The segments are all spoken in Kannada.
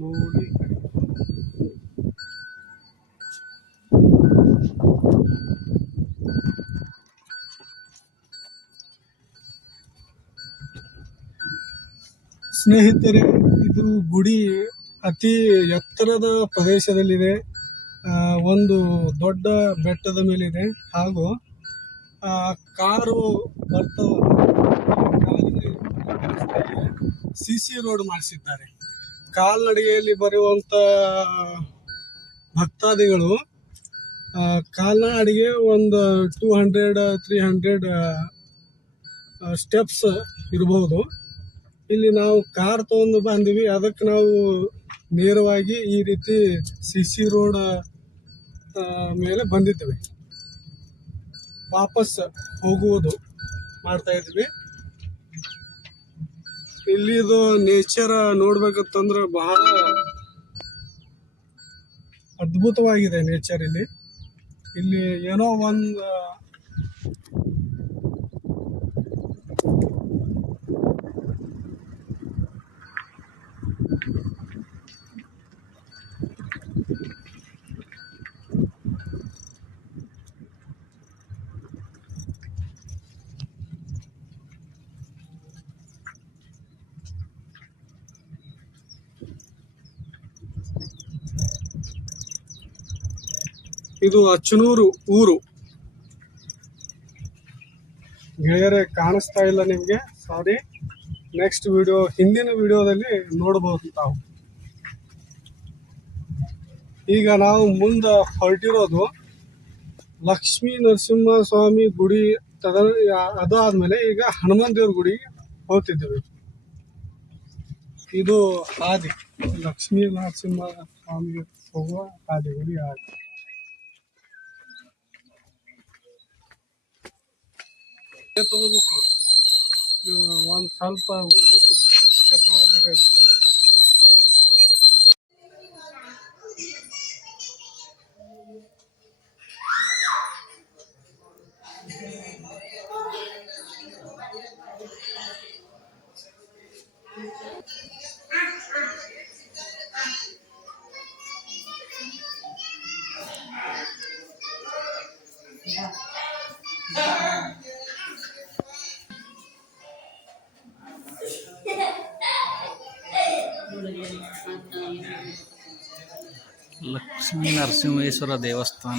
ನೋಡಿ. ಸ್ನೇಹಿತರೆ, ಇದು ಗುಡಿ ಅತಿ ಎತ್ತರದ ಪ್ರದೇಶದಲ್ಲಿದೆ. ಒಂದು ದೊಡ್ಡ ಬೆಟ್ಟದ ಮೇಲಿದೆ. ಹಾಗೂ ಕಾರು ಬರ್ತವೆ ಸಿ ಸಿ ರೋಡ್ ಮಾಡಿಸಿದ್ದಾರೆ. ಕಾಲ್ನಡಿಗೆಯಲ್ಲಿ ಬರುವಂತ ಭಕ್ತಾದಿಗಳು ಕಾಲ್ನಡಿಗೆ ಒಂದು two hundred three hundred steps ಇರಬಹುದು ಇಲ್ಲಿ ನಾವು ಕಾರ್ ತಗೊಂಡು ಬಂದಿವಿ. ಅದಕ್ಕೆ ನಾವು ನೇರವಾಗಿ ಈ ರೀತಿ ಸಿ ಸಿ ರೋಡ್ ಮೇಲೆ ಬಂದಿದ್ದೀವಿ. ವಾಪಸ್ ಹೋಗುವುದು ಮಾಡ್ತಾ ಇದ್ವಿ ಇಲ್ಲಿದು ನೇಚರ್ ನೋಡ್ಬೇಕಂತಂದ್ರೆ ಬಹಳ ಅದ್ಭುತವಾಗಿದೆ ನೇಚರ್ ಇಲ್ಲಿ. ಇಲ್ಲಿ ಏನೋ ಒಂದು ಇದು ಅಚ್ಚನೂರು ಊರು. ಗೆಳೆಯರೆ, ಕಾಣಿಸ್ತಾ ಇಲ್ಲ ನಿಮಗೆ? ಸಾರಿ ನೆಕ್ಸ್ಟ್ ವಿಡಿಯೋ ಹಿಂದಿನ ವಿಡಿಯೋದಲ್ಲಿ ನೋಡಬಹುದು ತಾವು. ಈಗ ನಾವು ಮುಂದೆ ಹೊರಟಿರೋದು ಲಕ್ಷ್ಮೀ ನರಸಿಂಹ ಸ್ವಾಮಿ ಗುಡಿ ತದ, ಅದಾದ್ಮೇಲೆ ಈಗ ಹನುಮಾನ್ ದೇವ್ರ ಗುಡಿಗೆ ಹೋಗ್ತಿದ್ದೇವೆ. ಇದು ಹಾದಿ, ಲಕ್ಷ್ಮೀ ನರಸಿಂಹ ಸ್ವಾಮಿ ಹೋಗುವ ಹಾದಿ ಗುಡಿ ಹಾದಿ. ಏ ತಗೋಬೇಕು ಇವು ಒಂದ್ ಸ್ವಲ್ಪ ಕೆತ್ತುವರೆಗೆ ಲಕ್ಷ್ಮೀ ನರಸಿಂಹೇಶ್ವರ ದೇವಸ್ಥಾನ.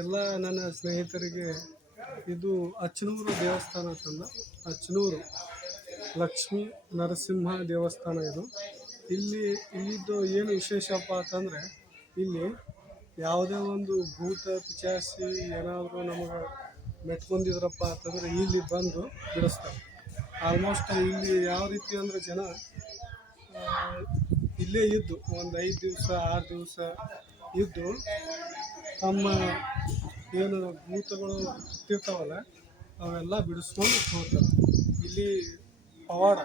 ಎಲ್ಲ ನನ್ನ ಸ್ನೇಹಿತರಿಗೆ ಇದು ಅಚ್ಚನೂರು ದೇವಸ್ಥಾನ ಅಂತಂದ ಅಚ್ಚನೂರು ಲಕ್ಷ್ಮೀ ನರಸಿಂಹ ದೇವಸ್ಥಾನ ಇದು. ಇಲ್ಲಿ ಇಲ್ಲಿದ್ದು ಏನು ವಿಶೇಷಪ್ಪ ಅಂತಂದರೆ, ಇಲ್ಲಿ ಯಾವುದೇ ಒಂದು ಭೂತ ಪಿಚಾಸಿ ಏನಾದರೂ ನಮಗೆ ಮೆಟ್ಕೊಂಡಿದ್ರಪ್ಪ ಅಂತಂದರೆ ಇಲ್ಲಿ ಬಂದು ಬಿಡಿಸ್ತಾರೆ. ಆಲ್ಮೋಸ್ಟ್ ಇಲ್ಲಿ ಯಾವ ರೀತಿ ಅಂದರೆ ಜನ ಇಲ್ಲೇ ಇದ್ದು, ಒಂದು ಐದು ದಿವಸ, ಆರು ದಿವಸ ಇದ್ದು, ತಮ್ಮ ಏನು ಭೂತಗಳು ಇರ್ತಿರ್ತಾವಲ್ಲ ಅವೆಲ್ಲ ಬಿಡಿಸ್ಕೊಂಡು ಹೋಗ್ತಾರೆ. ಇಲ್ಲಿ ಪವಾಡ.